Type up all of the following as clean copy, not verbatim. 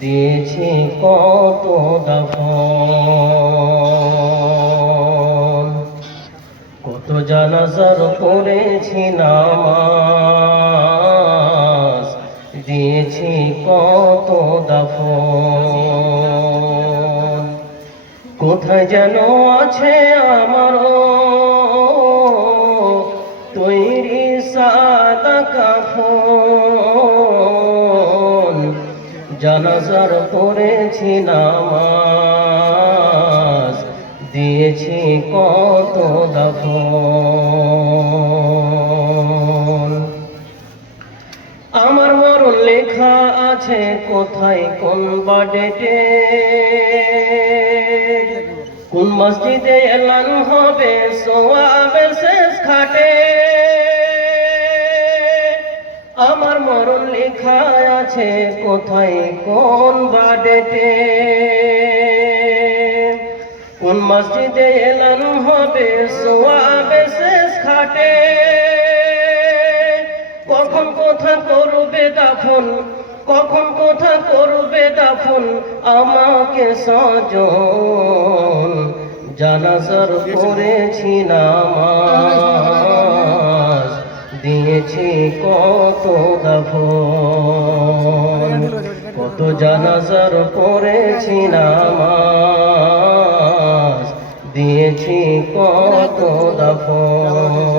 দিয়েছি কত দাফন, কত জানাজার পড়েছি নামাজ, দিয়েছি কত দাফন। কোথায় যেন আছে আমারও তৈরি সাদা কাফন, জানাজার পড়েছি নামাজ, দিয়েছি কত দাফন। আমার মরণ লেখা আছে কোথায় কোন বাডেটে, কোন মসজিদে এলান হবে সোয়াবের শেষ খাটে। আমার মরণ লেখা আছে কোথায় কোন বাডেটে, কোন মসজিদে এলান হবে সোয়াবের শেষ খাটে। কখন কোথা করবে দাফন, কখন কোথা করবে দাফন আমাকে সজন, জানাজার পড়েছি নামাজ, দিয়েছি কত দাফন। কত জানাজার পড়েছি নামাজ, দিয়েছি কত দাফন।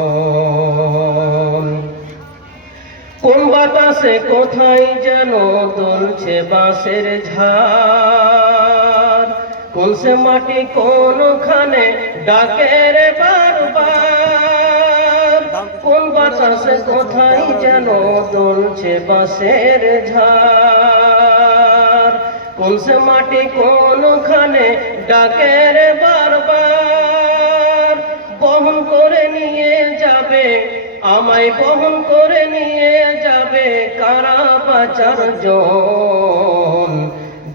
কোন বাতাসে কোথায় যেন দুলছে বাঁশের ঝাড়, কোন সে মাটি কোনখানে ডাকে রে বারবার। কোন বাতাসে কোথায় যেন দুলছে বাঁশের ঝাড়, কোন সে মাটি কোনখানে ডাকে রে বারবার। বহন করে নিয়ে যাবে আমায়, বহন করে নিয়ে যাবে কারা বাঁচার জন,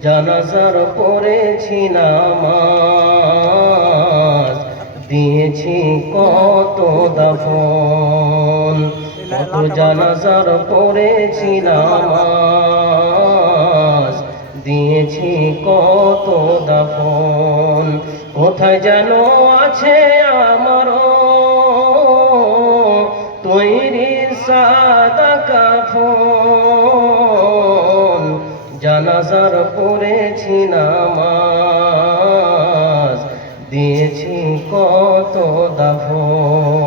জানাজার পড়েছি নামাজ, দিয়েছি কত দাফন। কত জানাজার পড়েছি নামাজ, দিয়েছি কত দাফন। কোথায় যেন আছে আমারও তৈরি সাদা কাফন, জানাজার পড়েছি নামাজ, দিয়েছি কত দাফন।